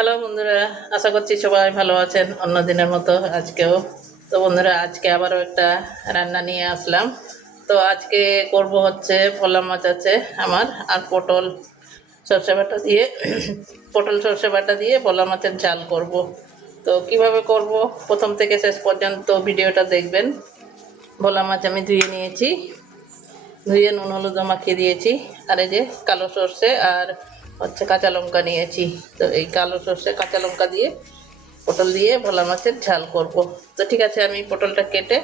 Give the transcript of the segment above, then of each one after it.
Hello বন্ধুরা, আশা করছি সবাই ভালো আছেন অন্য দিনের মতো আজকেও। তো বন্ধুরা, আজকে আবারও একটা রান্না নিয়ে আসলাম। তো আজকে করব হচ্ছে ভোলা মাছ আছে আমার, আর পটল সর্ষে বাটা দিয়ে পটল সর্ষে বাটা দিয়ে ভোলা মাছের ঝাল করব। তো কিভাবে করব প্রথম থেকে শেষ পর্যন্ত ভিডিওটা দেখবেন। ভোলা মাছ আমি ধুয়ে নিয়েছি, ধুয়ে নুন হলুদ মাখিয়ে দিয়েছি। আর এই যে কালো সর্ষে আর হচ্ছে কাঁচা লঙ্কা নিয়েছি। তো এই কালো সর্ষে কাঁচা লঙ্কা দিয়ে পটল দিয়ে ভোলা মাছের ঝাল করব। তো ঠিক আছে, আমি পটলটা কেটে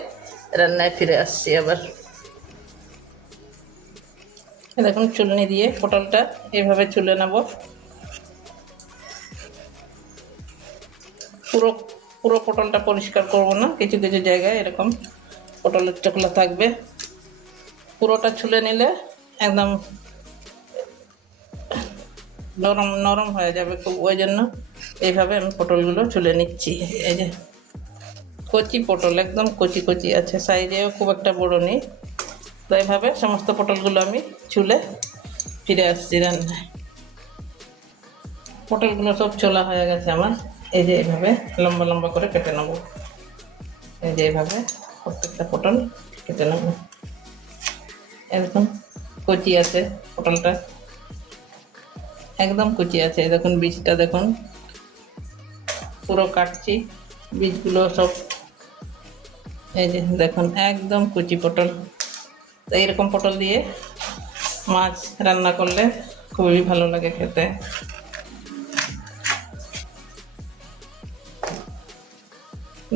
রান্নায় ফিরে আসছি আবার। দেখুন, চুলনি দিয়ে পটলটা এভাবে চুলে নেব। পুরো পুরো পটলটা পরিষ্কার করব না, কিছু কিছু জায়গায় এরকম পটলের চোখলা থাকবে। পুরোটা ছুলে নিলে একদম নরম নরম হয়ে যাবে খুব, ওই জন্য এইভাবে আমি পটলগুলো ছুলে নিচ্ছি। এই যে কচি পটল, একদম কচি কচি আছে, সাইজেও খুব একটা বড় নেই। তো এইভাবে সমস্ত পটলগুলো আমি ছুলে ফিরে আসছি রান্নায়। পটলগুলো সব ছোলা হয়ে গেছে আমার। এই যে এইভাবে লম্বা লম্বা করে কেটে নেব। এই যে এইভাবে প্রত্যেকটা পটল কেটে নেব। একদম কচি আছে পটলটা, একদম কুচি আছে। দেখুন বীজটা দেখুন, পুরো কাটছি বীজগুলো সব। এই যে দেখুন একদম কুচি পটল। তো এইরকম পটল দিয়ে মাছ রান্না করলে খুবই ভালো লাগে খেতে।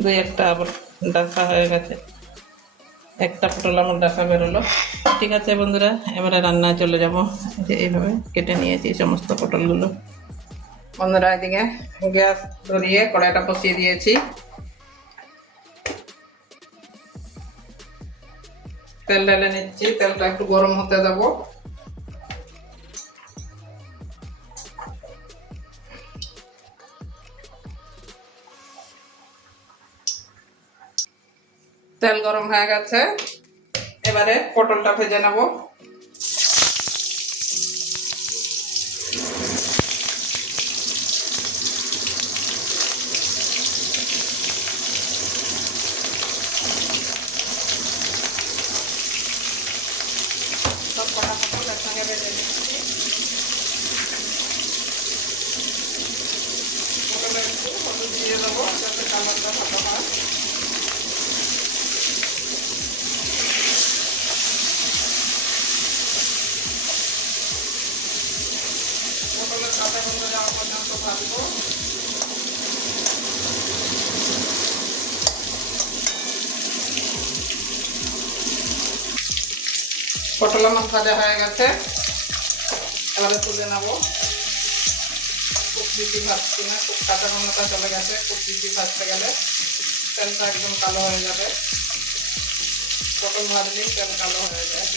দুই একটা আবার ডাসা হয়ে গেছে, একটা পটল আমার ডাসা বেরোলো। ঠিক আছে বন্ধুরা, এবারে রান্নায় চলে যাব। যে এইভাবে কেটে নিয়েছি সমস্ত পটলগুলো। বন্ধুরা, এদিকে গ্যাস ধরিয়ে কড়াইটা বসিয়ে দিয়েছি। তেল ঢেলে নিচ্ছি, তেলটা একটু গরম হতে দেবো। তেল গরম হয়ে গেছে, এবারে পটলটা ভেজে নেব। সব কটা পটল একসঙ্গে ভেজে নিচ্ছি। পটলে একটু হলুদ দিয়ে দেবো যাতে কালারটা ভালো হয়। পটলের কাঁচা গন্ধ যাওয়া পর্যন্ত ভাজবো। পটল আমার ভাজা হয়ে গেছে, এবারে তুলে নেবো। খুব বেশি ভাজছি না, খুব কাঁচা গন্ধটা চলে গেছে। খুব বেশি ভাজতে গেলে তেলটা একদম কালো হয়ে যাবে। পটল ভাজলেই তেল কালো হয়ে যায়।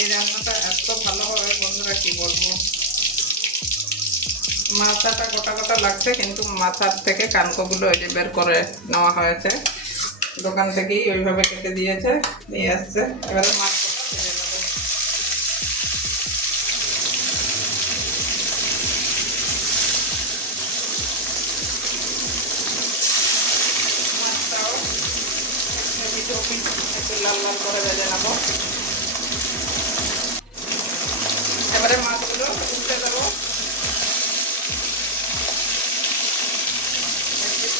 এই রান্নাটা এত ভালো হবে বন্ধুরা, কি বলবো। মাথাটা গোটা গোটা লাগছে, কিন্তু মাথার থেকে কানকোগুলো ওই যে বের করে নেওয়া হয়েছে। দোকান থেকেই ওইভাবে কেটে দিয়েছে, নিয়ে আসছে। এবারে মাছটা ভেজে নেবো। মাছটাও একটু লাল লাল করে ভেজে নেবো। এবারে মাছগুলো উল্টে দেবো।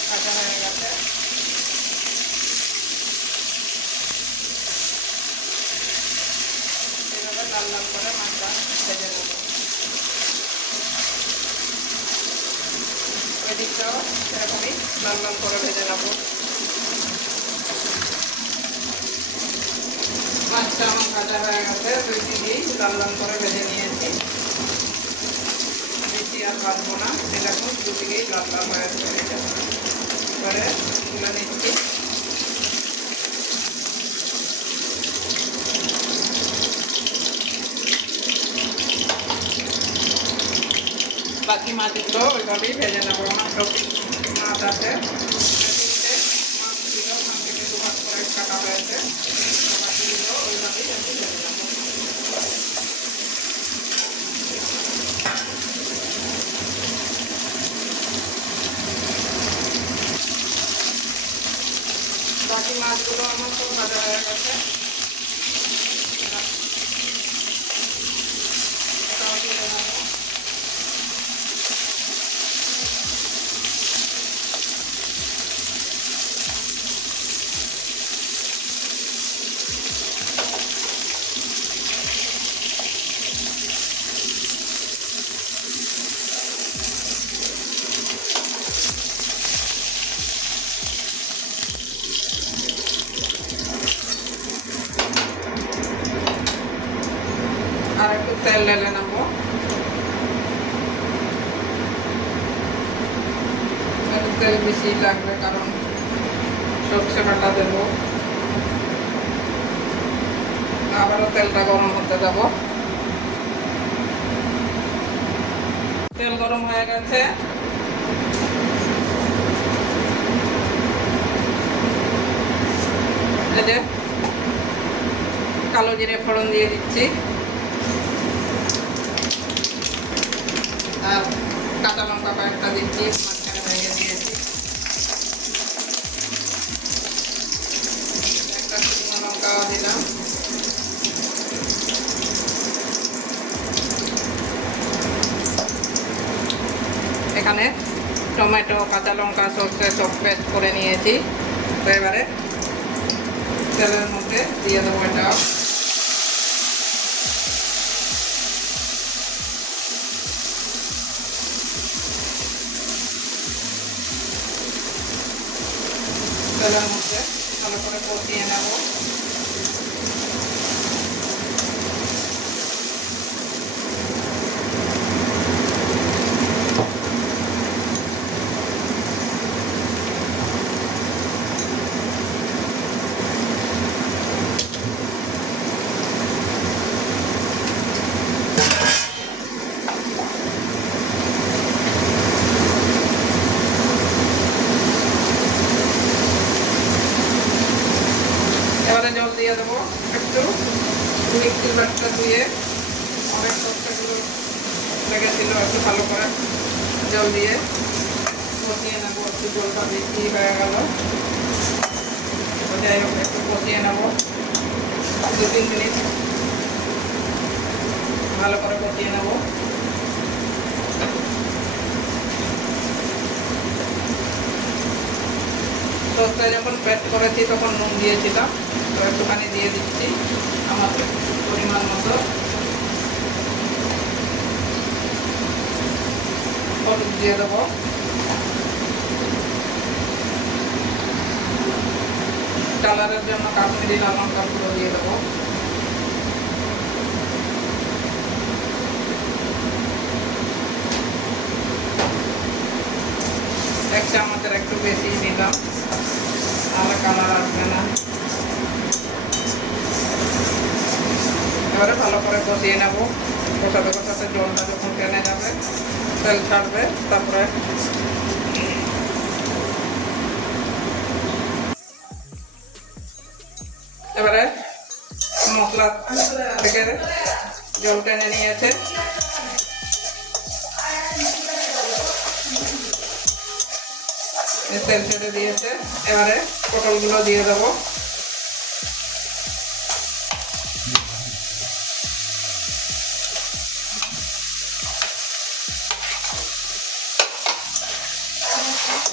ভাজা হয়ে গেছে, এইভাবে লাল লাল করে মাছটা ভেজে নেবো। ওই দিকটাও এরকমই লাল লাল করে ভেজে নেবো। মাছটা আমার ভাজা হয়ে গেছে, দুই দিকেই লাল লাল করে ভেজে নিয়েছি। বেশি আর ভাজবো না, এরকম দুদিকেই লাল লাল হয়ে গেছে। এবারে তুলে নিচ্ছি। বাকি মাছগুলো ওইভাবেই ভেজে নেবো। আমার সব মাছ আছে, তিনটে মাছ ছিল, ওখান থেকে দুভাগ করে কাটা হয়েছে। বাকিগুলো ওইভাবেই আমি ভেজে নেবো। বাকি মাছগুলো আমার তো ভাজা হয়ে গেছে। এটাও তুলে নেবো। আর একটু তেল ঢেলে নেবো। একটু তেল বেশি লাগবে কারণ সরষে বাটা দেবো। আবারও তেলটা গরম হতে দেবো। তেল গরম হয়ে গেছে। এই যে কালো জিরে ফোড়ন দিয়ে দিচ্ছি, আর কাঁচা লঙ্কা কয়েকটা দিচ্ছি, মাঝখানে ভেঙে দিয়েছি। একটা শুকনো লঙ্কাও দিলাম। এখানে টমেটো, কাঁচা লঙ্কা, সরষে সব পেস্ট করে নিয়েছি। তো এবারে তেলের মধ্যে দিয়ে দেবো এটাও। তেলের মধ্যে ভালো করে কষিয়ে নেব। এবারে জল দিয়ে দেবো একটু, মিক্সির বাটটা দিয়ে অনেক সবজিগুলো লেগেছিল, একটু ভালো করে জল দিয়ে কষিয়ে নেবো। একটু জলটা বেশি হয়ে গেল, যাই হোক একটু কষিয়ে নেবো 2-3 মিনিট, ভালো করে কষিয়ে নেবো। সরষে যখন পেস্ট করেছি তখন নুন দিয়েছিলাম, তো একটুখানি দিয়ে দিচ্ছি আমাদের পরিমাণ মতো। হলুদ দিয়ে দেবো, কালারের জন্য কাশ্মীরি লাল লঙ্কা গুঁড়ো দিয়ে দেবো। এক চামচের একটু বেশি দিলাম, তাহলে কালার আসবে না। এবারে ভালো করে কষিয়ে নেব। কষাতে কষাতে জলটা যখন টেনে যাবে, তেল ছাড়বে, তারপরে এবারে মশলা থেকে জল টেনে নিয়েছে, তেল ছেড়ে দিয়েছে। এবারে পটলগুলো দিয়ে দেবো।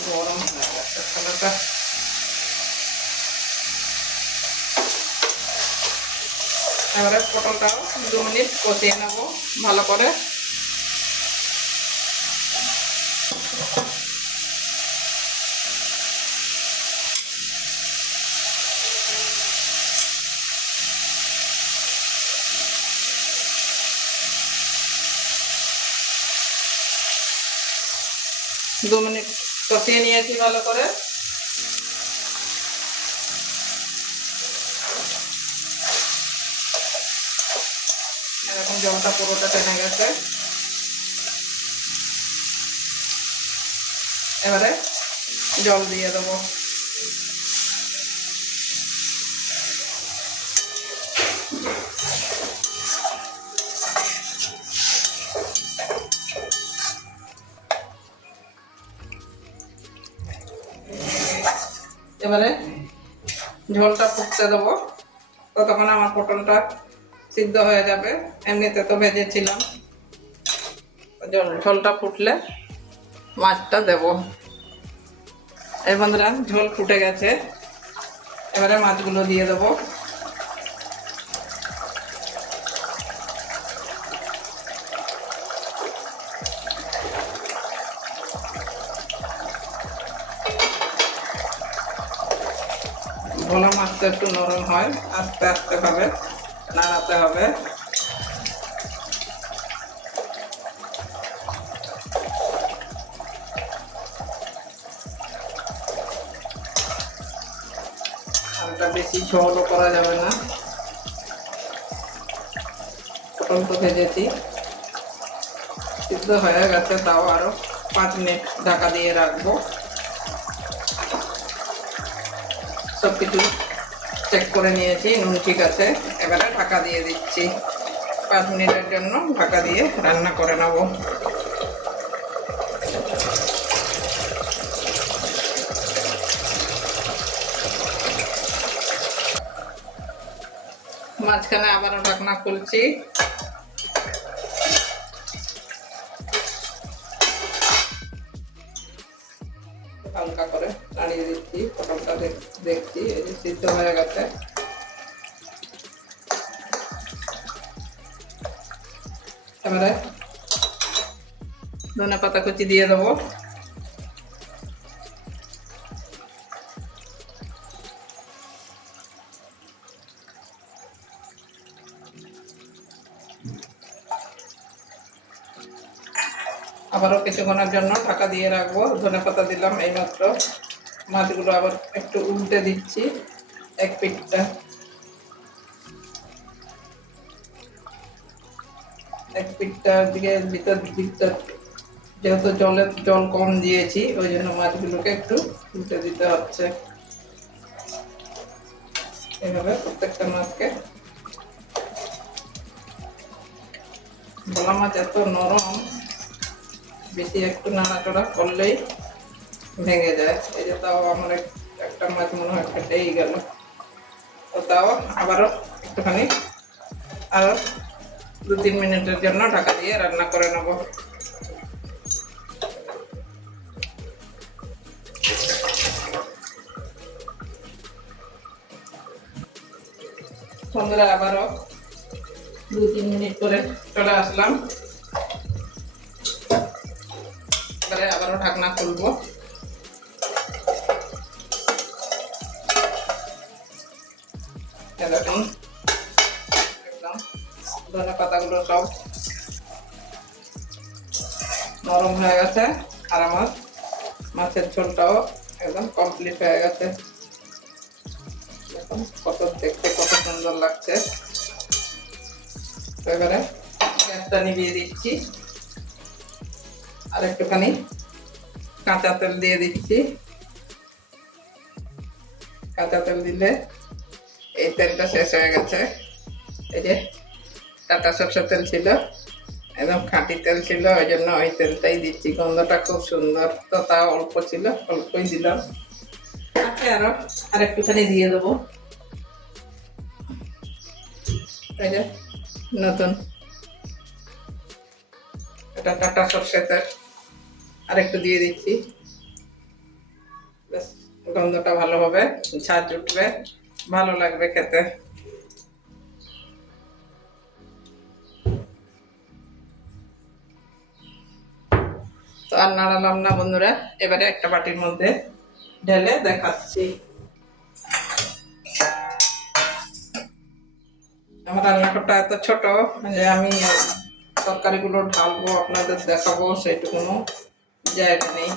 গরম হয়ে গেছে খাবারটা। এবারে পটলটাও 2 মিনিট কষিয়ে নেবো ভালো করে। দু মিনিট কষিয়ে নিয়েছি ভালো করে। এরকম জলটা পুরোটা টেনে গেছে। এবারে জল দিয়ে দেবো। এবারে ঝোলটা ফুটতে দেবো, ততক্ষণ আমার পটলটা সিদ্ধ হয়ে যাবে। এমনিতে তো ভেজেছিলাম। ঝোলটা ফুটলে মাছটা দেব। এই বন্ধুরা ঝোল ফুটে গেছে, এবারে মাছগুলো দিয়ে দেবো। ভোলা মাছটা একটু নরম হয়, আস্তে আস্তে হবে, নাড়াতে হবে। আর এটা বেশি ঝোলও করা যাবে না। পটল তো ভেজেছি, সিদ্ধ হয়ে গেছে, তাও আরো 5 মিনিট ঢাকা দিয়ে রাখবো। সবকিছু চেক করে নিয়েছি, নুন ঠিক আছে। এবারে ঢাকা দিয়ে দিচ্ছি, 5 মিনিটের জন্য ঢাকা দিয়ে রান্না করে নেব। মাঝখানে আবারও ঢাকনা খুলছি। হালকা করে নাড়িয়ে দিচ্ছি, পটলটা দেখছি এই যে সিদ্ধ হয়ে গেছে। এবারে ধনে পাতা কুচি দিয়ে দেবো। আবারও কিছুক্ষণের জন্য ঢাকা দিয়ে রাখবো। ধনে পাতা দিলাম এইমাত্র। মাছগুলো আবার একটু উল্টে দিচ্ছি, এক পিঠটা দিকে ভিতর যেহেতু জল কম দিয়েছি, ওই জন্য মাছগুলোকে একটু উল্টে দিতে হচ্ছে। এইভাবে প্রত্যেকটা মাছকে। ভোলা মাছ এত নরম, বেশি একটু নাড়াচড়া করলেই ভেঙে যায়। এই যে তাও আমার একটা মাছ মনে হয় ফেটেই গেল। তো তাও আবারও একটুখানি আরো 2-3 মিনিটের জন্য ঢাকা দিয়ে রান্না করে নেব। বন্ধুরা আবারও 2-3 মিনিট করে চলে আসলাম। এবারে আবারও ঢাকনা খুলবো। এরকম একদম ধনে পাতাগুলো সব নরম হয়ে গেছে, আর আমার মাছের ঝোলটাও একদম কমপ্লিট হয়ে গেছে। দেখুন দেখতে কত সুন্দর লাগছে। তো এবারে গ্যাসটা নিভিয়ে দিচ্ছি, আর একটুখানি কাঁচা তেল দিয়ে দিচ্ছি। কাঁচা তেল দিলে এই তেলটা শেষ হয়ে গেছে। এই যে টাটা সরষের তেল ছিল, একদম খাঁটি তেল ছিল, ওই জন্য ওই তেলটাই দিচ্ছি। গন্ধটা খুব সুন্দর, তো তাও অল্প ছিল, অল্পই দিলাম। আরো আর একটুখানি দিয়ে দেবো। এই যে নতুন এটা টাটা সরষের তেল, আর একটু দিয়ে দিচ্ছি। বেশ গন্ধটা ভালো হবে, ঝাঁঝ উঠবে, ভালো লাগবে খেতে। তো আর নাড়ালাম না বন্ধুরা, এবারে একটা বাটির মধ্যে ঢেলে দেখাচ্ছি। আমার রান্নাঘরটা এত ছোট যে আমি তরকারিগুলো ঢালবো, আপনাদের দেখাবো, সেইটুকুনো জায়গা নেই,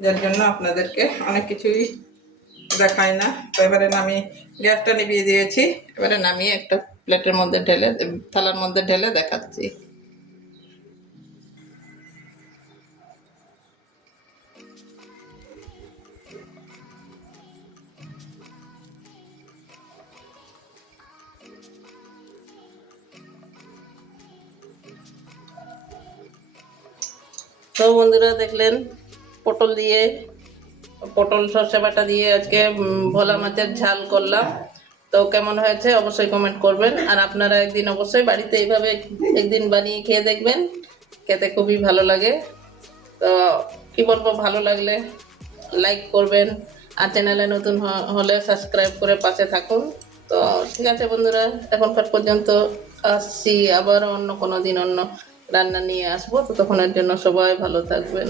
যার জন্য আপনাদেরকে অনেক কিছুই দেখাই না। তো এবারে আমি গ্যাসটা নিভিয়ে দিয়েছি, এবারে নামিয়ে একটা প্লেটের মধ্যে ঢেলে, থালার মধ্যে ঢেলে দেখাচ্ছি। বন্ধুরা দেখলেন পটল দিয়ে, পটল সর্ষে বাটা দিয়ে আজকে ভোলা মাছের ঝাল করলাম। তো কেমন হয়েছে অবশ্যই কমেন্ট করবেন, আর আপনারা একদিন অবশ্যই বাড়িতে এইভাবে একদিন বানিয়ে খেয়ে দেখবেন, খেতে খুবই ভালো লাগে। তো কি বলবো, ভালো লাগলে লাইক করবেন, আর চ্যানেলে নতুন হলে সাবস্ক্রাইব করে পাশে থাকুন। তো ঠিক আছে বন্ধুরা, এখনকার পর্যন্ত আসছি, আবার অন্য কোনো দিন অন্য রান্না নিয়ে আসবো। তো তখনের জন্য সবাই ভালো থাকবেন।